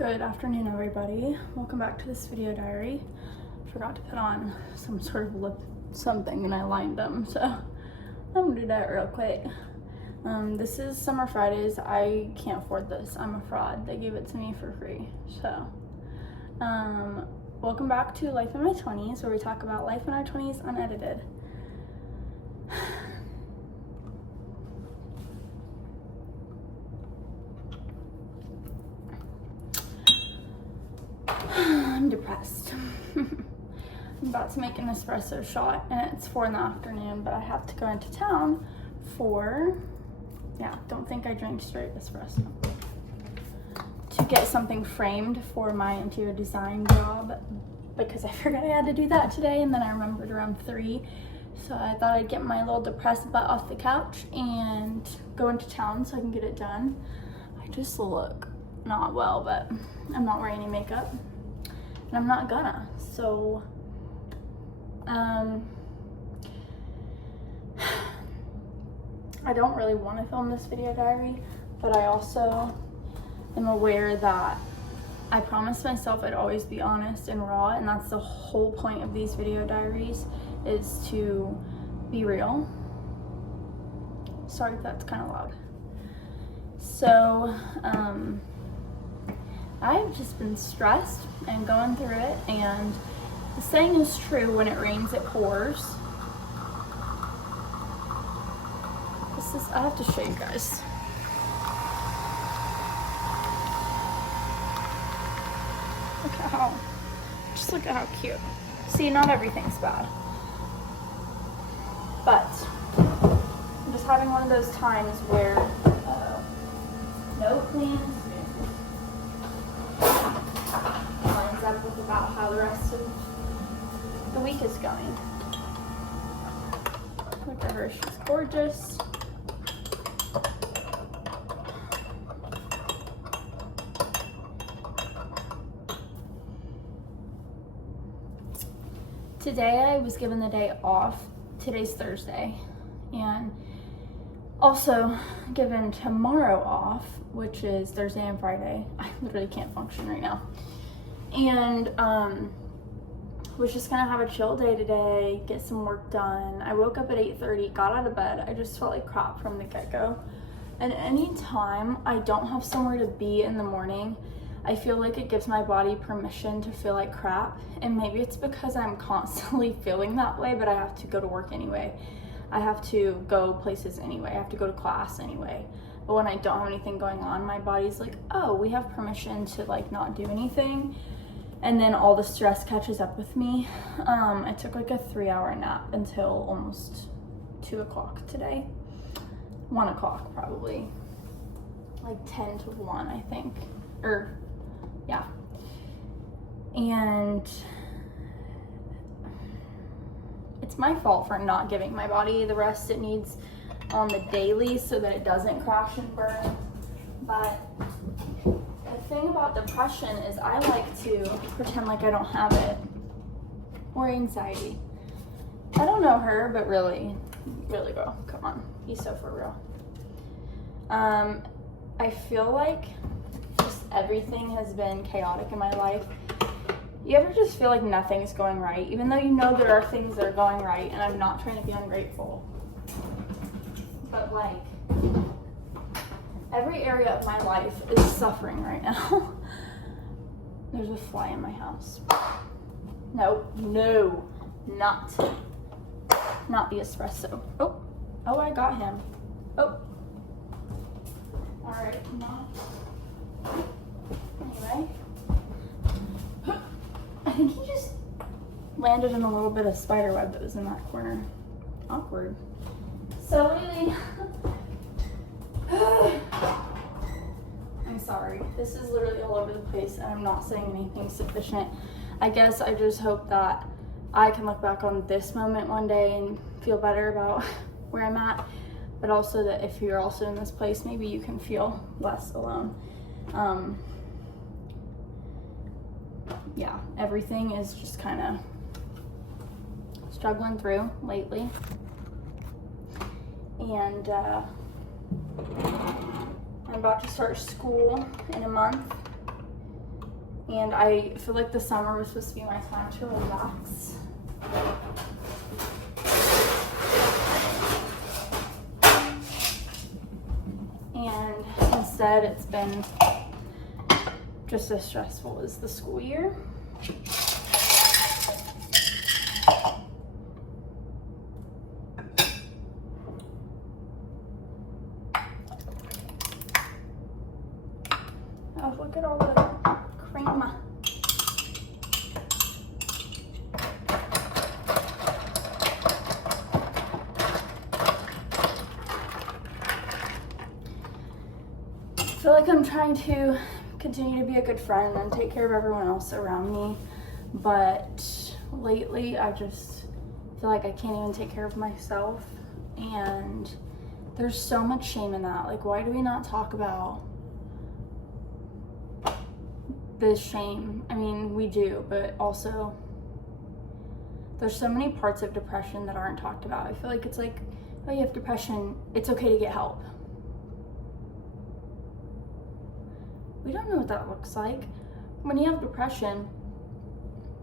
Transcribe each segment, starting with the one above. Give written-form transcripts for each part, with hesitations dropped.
Good afternoon, everybody. Welcome back to this video diary. Forgot to put on some sort of lip something and I lined them, so I'm gonna do that real quick. This is Summer Fridays. I can't afford this. I'm a fraud. They gave it to me for free. So, welcome back to Life in My 20s, where we talk about life in our 20s unedited. I'm depressed. I'm about to make an espresso shot and it's 4 in the afternoon, but I have to go into town for, don't think I drink straight espresso, to get something framed for my interior design job, because I forgot I had to do that today and then I remembered around 3. So I thought I'd get my little depressed butt off the couch and go into town so I can get it done. I just look not well, but I'm not wearing any makeup. And I'm not gonna, so, I don't really want to film this video diary, but I also am aware that I promised myself I'd always be honest and raw, and that's the whole point of these video diaries, is to be real. Sorry if that's kind of loud. So, I've just been stressed and going through it, and the saying is true, when it rains it pours. I have to show you guys. Look at how cute. See, not everything's bad. But I'm just having one of those times where no plans lines up with about how the rest of the week is going. Look at her, she's gorgeous. Today I was given the day off. Today's Thursday, and also given tomorrow off, which is Thursday and Friday. I literally can't function right now. And was just gonna have a chill day today, get some work done. I woke up at 8:30, got out of bed. I just felt like crap from the get-go. And anytime I don't have somewhere to be in the morning, I feel like it gives my body permission to feel like crap. And maybe it's because I'm constantly feeling that way, but I have to go to work anyway. I have to go places anyway. I have to go to class anyway. But when I don't have anything going on, my body's like, oh, we have permission to like not do anything. And then all the stress catches up with me. I took like a 3-hour nap until almost 2 o'clock today. 1 o'clock probably. Like 10 to 1, I think. Yeah. And it's my fault for not giving my body the rest it needs on the daily so that it doesn't crash and burn. But the thing about depression is I like to pretend like I don't have it. Or anxiety. I don't know her, but really girl, come on, be so for real. I feel like just everything has been chaotic in my life. You ever just feel like nothing's going right, even though you know there are things that are going right? And I'm not trying to be ungrateful, but like every area of my life is suffering right now. There's a fly in my house. No, not the espresso. Oh, I got him. Oh, all right, no. Anyway, I think he just landed in a little bit of spider web that was in that corner. Awkward. So anyway, I'm sorry. This is literally all over the place and I'm not saying anything sufficient. I guess I just hope that I can look back on this moment one day and feel better about where I'm at, but also that if you're also in this place, maybe you can feel less alone. Yeah, everything is just kind of struggling through lately. And I'm about to start school in a month. And I feel like the summer was supposed to be my time to relax. And instead it's been just as stressful as the school year. Oh, look at all the cream. I feel like I'm trying to continue to be a good friend and take care of everyone else around me, but lately I just feel like I can't even take care of myself, and there's so much shame in that. Like, why do we not talk about this shame? I mean, we do, but also there's so many parts of depression that aren't talked about. I feel like it's like, oh, you have depression, it's okay to get help. We don't know what that looks like. When you have depression,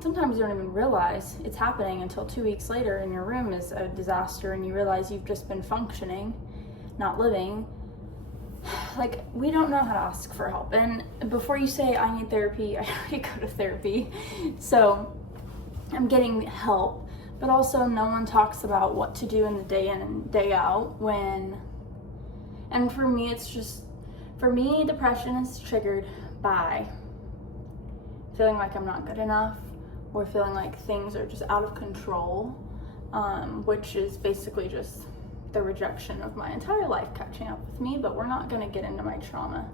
sometimes you don't even realize it's happening until 2 weeks later and your room is a disaster and you realize you've just been functioning, not living. Like, we don't know how to ask for help. And before you say, I need therapy, I already go to therapy. So I'm getting help, but also no one talks about what to do in the day in and day out and for me, it's just, for me, depression is triggered by feeling like I'm not good enough or feeling like things are just out of control, which is basically just the rejection of my entire life catching up with me. But we're not going to get into my trauma.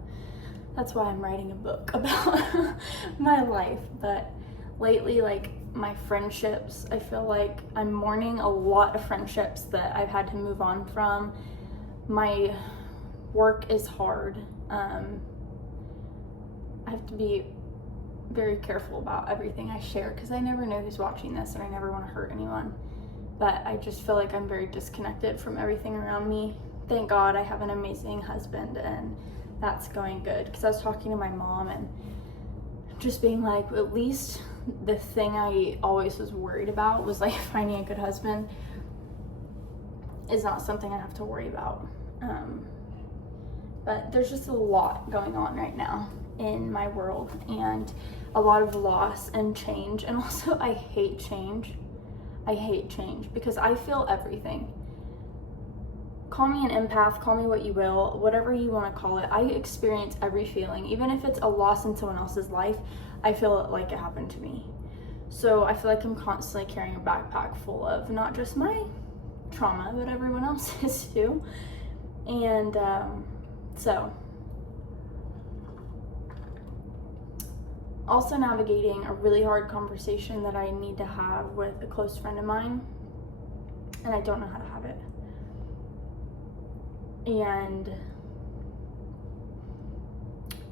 That's why I'm writing a book about my life. But lately, like, my friendships, I feel like I'm mourning a lot of friendships that I've had to move on from. My work is hard. I have to be very careful about everything I share because I never know who's watching this and I never want to hurt anyone. But I just feel like I'm very disconnected from everything around me. Thank God I have an amazing husband and that's going good, because I was talking to my mom and just being like, at least the thing I always was worried about was like finding a good husband is not something I have to worry about. But there's just a lot going on right now in my world and a lot of loss and change. And also I hate change. I hate change because I feel everything. Call me an empath, call me what you will, whatever you want to call it. I experience every feeling. Even if it's a loss in someone else's life, I feel it like it happened to me. So I feel like I'm constantly carrying a backpack full of not just my trauma, but everyone else's too. And so also navigating a really hard conversation that I need to have with a close friend of mine, and I don't know how to have it. And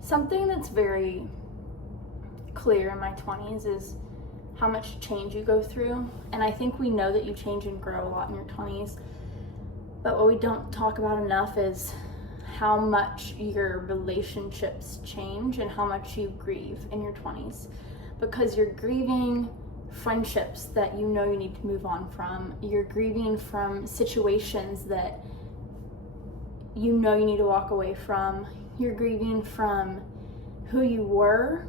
something that's very clear in my 20s is how much change you go through. And I think we know that you change and grow a lot in your 20s, but what we don't talk about enough is how much your relationships change and how much you grieve in your 20s, because you're grieving friendships that you know you need to move on from. You're grieving from situations that you know you need to walk away from. You're grieving from who you were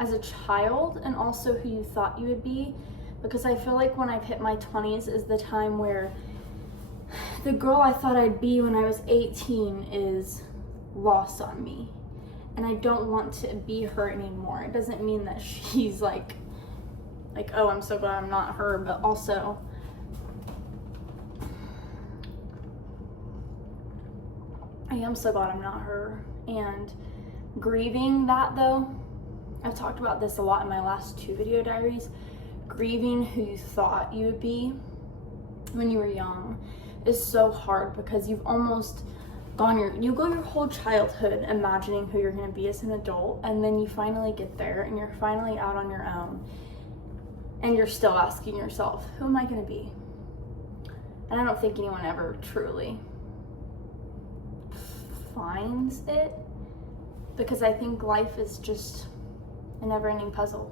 as a child and also who you thought you would be, because I feel like when I've hit my 20s is the time where the girl I thought I'd be when I was 18 is lost on me, and I don't want to be her anymore. It doesn't mean that she's like, oh, I'm so glad I'm not her, but also I am so glad I'm not her. And grieving that, though, I've talked about this a lot in my last 2 video diaries, grieving who you thought you would be when you were young is so hard, because you've almost you go your whole childhood imagining who you're going to be as an adult, and then you finally get there and you're finally out on your own and you're still asking yourself, who am I going to be? And I don't think anyone ever truly finds it, because I think life is just a never-ending puzzle.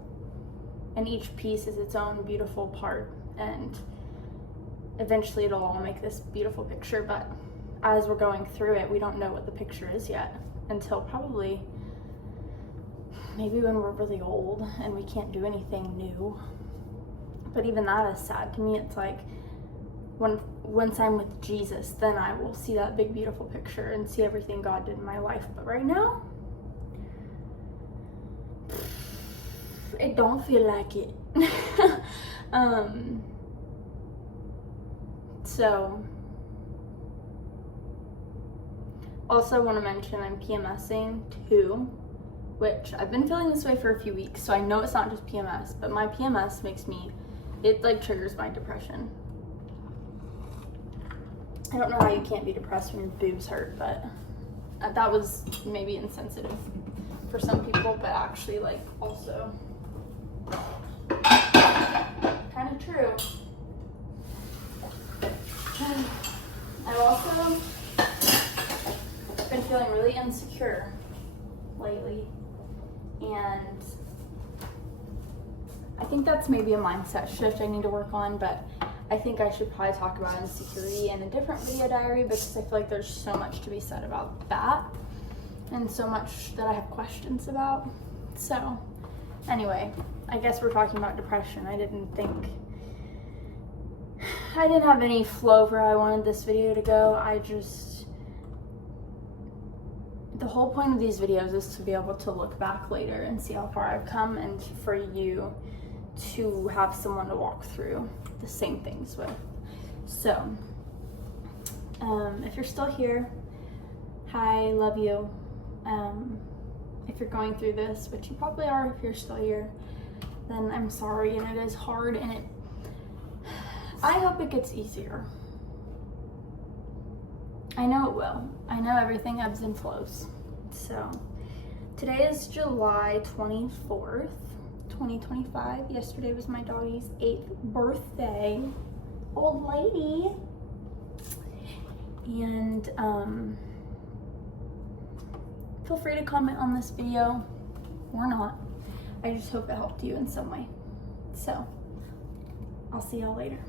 And each piece is its own beautiful part, and eventually it'll all make this beautiful picture, but as we're going through it, we don't know what the picture is yet until probably maybe when we're really old and we can't do anything new. But even that is sad to me. It's like once I'm with Jesus, then I will see that big beautiful picture and see everything God did in my life. But right now, it don't feel like it. So also want to mention I'm PMSing too, which I've been feeling this way for a few weeks, so I know it's not just PMS, but my PMS it like triggers my depression. I don't know how you can't be depressed when your boobs hurt, but that was maybe insensitive for some people, but actually like also kind of true. I've also been feeling really insecure lately, and I think that's maybe a mindset shift I need to work on, but I think I should probably talk about insecurity in a different video diary, because I feel like there's so much to be said about that and so much that I have questions about. So anyway, I guess we're talking about depression. I didn't have any flow for how I wanted this video to go. The whole point of these videos is to be able to look back later and see how far I've come, and for you to have someone to walk through the same things with. So, if you're still here, hi, love you. If you're going through this, which you probably are if you're still here, then I'm sorry, and it is hard, and I hope it gets easier. I know it will. I know everything ebbs and flows. So, today is July 24th, 2025. Yesterday was my doggy's 8th birthday. Old lady. And, feel free to comment on this video or not. I just hope it helped you in some way. So, I'll see y'all later.